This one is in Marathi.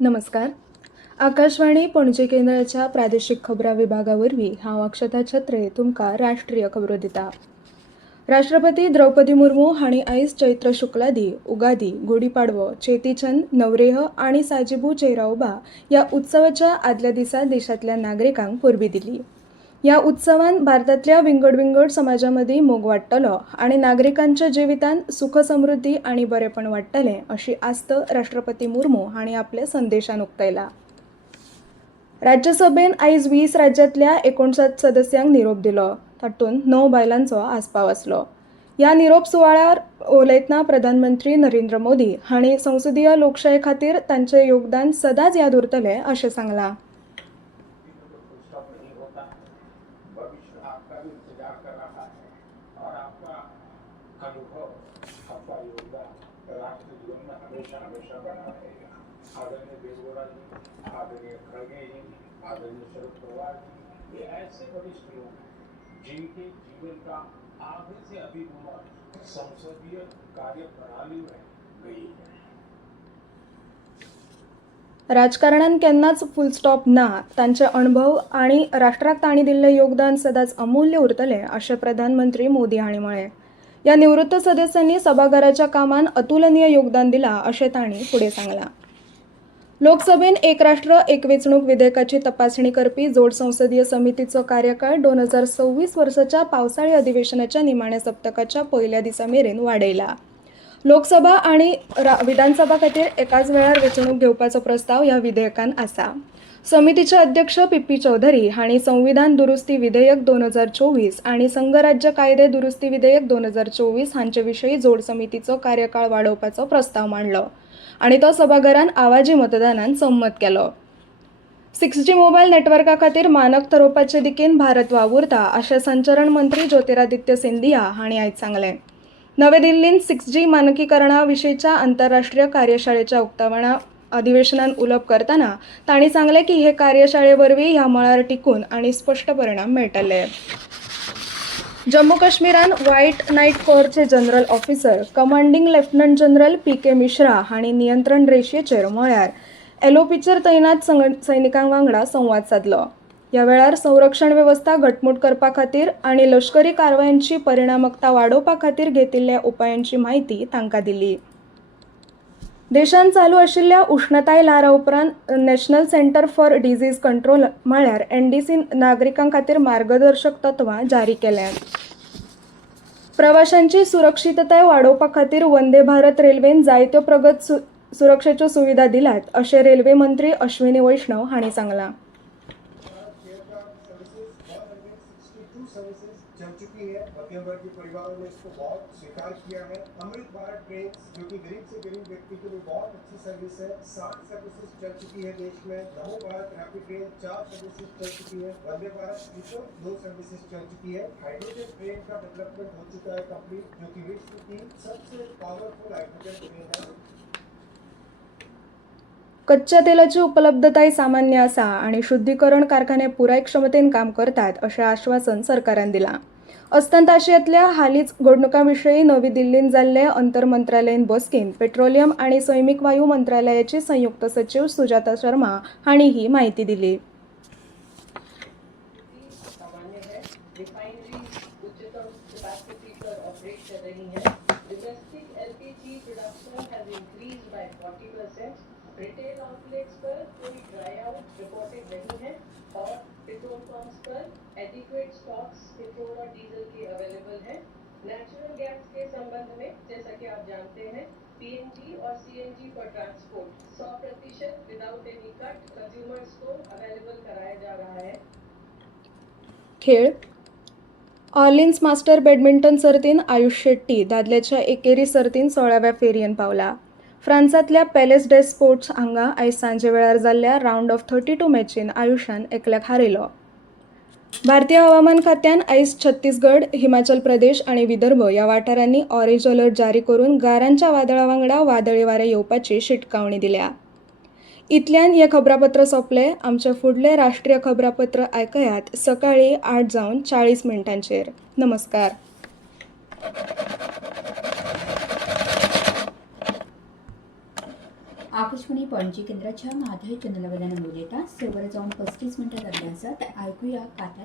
नमस्कार. आकाशवाणी पणजी केंद्राच्या प्रादेशिक खबरां विभागावरवीं हांव अक्षता छत्रे तुमकां राष्ट्रीय खबरो दिता. राष्ट्रपती द्रौपदी मुर्मू हांणी आयज चैत्र शुक्लादी, उगादी, गुढीपाडवो, चेतीचंद, नवरेह आनी साजिबू चेराओबा ह्या उत्सवाच्या आदल्या दिसा देशांतल्या नागरिकांक परबीं दिली. ह्या उत्सवान भारतांतल्या विंगड समाजां मदीं मोग वाडटलो आनी नागरिकांच्या जिवितांत सुख समृद्धी आनी बरेपण वाडटलें अशी आस्त राष्ट्रपती मुर्मू हांणी आपल्या संदेशान उक्तायला. राज्यसभेन आयज 20 राज्यांतल्या 59 सदस्यांक निरोप दिलो. तातूंत 9 बायलांचो आस्पाव आसलो. ह्या निरोप सुवाळ्यार उलयतना प्रधानमंत्री नरेंद्र मोदी हांणी संसदीय लोकशाये खातीर तांचें योगदान सदांच याद उरतलें अशें सांगलां. राष्ट्र जीवन में हमेशा हमेशा बना रहेगा. आदरणीय देवेगौड़ा जी, आदरणीय खड़गे जी, आदरणीय शरद पवार जी, ये ऐसे वरिष्ठ लोग हैं जिनके जीवन का आधे से अधिक उम्र संसदीय कार्य प्रणाली में गई है. राजकारणान केन्नाच फुल स्टॉप ना. तांचे अणभव आनी राष्ट्राक तांणी दिल्लें योगदान सदांच अमूल्य उरतलें अशें प्रधानमंत्री मोदी हांणी म्हळें. ह्या निवृत्त सदस्यांनी सभाघराच्या कामान अतुलनीय योगदान दिलां अशें तांणी फुडें सांगलां. लोकसभेन एक राष्ट्र एक वेंचणूक विधेयकाची तपासणी करपी जोड संसदीय समितीचो कार्यकाळ 2026 वर्साच्या पावसाळी अधिवेशनाच्या निमाण्या सप्तकाच्या पयल्या दिसा मेरेन वाडयला. लोकसभा आनी विधानसभा खातीर एकाच वेळार वेंचणूक घेवपाचो प्रस्ताव ह्या विधेयकान आसा. समितीचे अध्यक्ष पी चौधरी हांणी संविधान दुरुस्ती विधेयक 2024 आनी संघराज्य कायदे दुरुस्ती विधेयक 2024 हांचे विशयी जोड समितीचो कार्यकाळ वाडोवपाचो प्रस्ताव मांडलो आनी तो सभाघरान आवाजी मतदानान संमत केलो. 6G मोबायल नेटवर्का खातीर मानक थारोवपाचे दिकेन भारत वावुरता अशें संचारण मंत्री ज्योतिरादित्य सिंधिया हांणी आयज सांगलें. नवे दिल्लींत 6G मानकीकरणा विशींच्या आंतरराष्ट्रीय कार्यशाळेच्या उक्तावणा अधिवेशनान उलोवप करतना तांणी सांगलें की हे कार्यशाळे वरवीं ह्या मळार टिकून आनी स्पश्ट परिणाम मेळटले. जम्मू काश्मीरान व्हायट नायट कोरचे general officer commanding lieutenant general PK Mishra हांणी नियंत्रण रेषेचेर म्हळ्यार LOPचेर तैनात सैनिकांक वांगडा संवाद साधलो. ह्या वेळार संरक्षण वेवस्था घटमूट करपा खातीर आनी लश्करी कारवायांची परिणामकता वाडोवपा खातीर घेतिल्ल्या उपायांची म्हायती तांकां दिली. देशांत चालू आशिल्ल्या उश्णताय ल्हारा उपरांत national centre for disease control म्हळ्यार NDC नागरिकां खातीर मार्गदर्शक तत्वां जारी केल्यांत. प्रवाशांची सुरक्षीतताय वाडोवपा खातीर वंदे भारत रेल्वेन जायत्यो प्रगत सुरक्षेच्यो सुविधा दिल्यात अशें रेल्वे मंत्री अश्विनी वैष्णव हांणी सांगलां. चल चुकी है. मध्यम वर्गीय परिवारों ने इसको बहुत स्वीकार किया है. अमृत भारत ट्रेन जो कि गरीब से गरीब व्यक्ति के लिए बहुत अच्छी सर्विस है. 7 सर्विसेज चल चुकी है देश में. नमो भारत रैपिड ट्रेन 4 सर्विसेज चल चुकी है. वंदे भारत स्लीपर 2 सर्विसेज चल चुकी है. हाइड्रोजन ट्रेन का डेवलपमेंट हो चुका है कंप्लीट, जो कि विश्व की सबसे पावरफुल हाइड्रोजन ट्रेन है. कच्च्या तेलाची उपलब्धताय सामान्य आसा आनी शुद्धीकरण कारखाने पुराय क्षमतेन काम करतात अशें आश्वासन सरकारान दिलां. अस्तंत आशियांतल्या हालींच घडणुकां विशयी नवी दिल्लींत जाल्ले अंतरमंत्रालयीन बसकेंत पेट्रोलियम आनी सैमीक वायू मंत्रालयाची संयुक्त सचिव सुजाता शर्मा हांणी ही म्हायती दिली. रिटेल आउटलेट्स पर कोई ड्राई आउट रिपोर्टेड नहीं है और पेट्रोल पंप्स पर एडिक्वेट स्टॉक्स पेट्रोल और डीजल के अवेलेबल है. नेचुरल गैस के संबंध में जैसा कि आप जानते हैं PNG और CNG for transport 100% without any cut consumers को अवेलेबल कराया जा रहा है. खेळ. ऑर्लिन्स मास्टर बॅडमिंटन सर्तीन आयुष शेट्टी दादल्याच्या एकेरी सर्तीन 16व्या फेरयेन पावला. फ्रांसांतल्या पॅलेस डे स्पोर्ट्स हांगा आयज सांजे वेळार जाल्ल्या रावंड ऑफ 32 मॅचीन आयुषान एकल्याक हारयलो. भारतीय हवामान खात्यान आयज छत्तीसगड, हिमाचल प्रदेश आनी विदर्भ ह्या वाठारांनी ऑरेंज अलर्ट जारी करून गारांच्या वादळा वांगडा वादळी वारे येवपाची शिटकावणी दिल्या. इतल्यान हे खबरापत्र सोंपले. आमचे फुडले राष्ट्रीय खबरापत्र आयकयात सकाळी 8:40 नमस्कार. आकाशवाणी पणजी केंद्राच्या माधय चॅनलवर नमूद येतात. सर्वर जाऊन 35 मिनिटात अभ्यासात ऐकूया कातार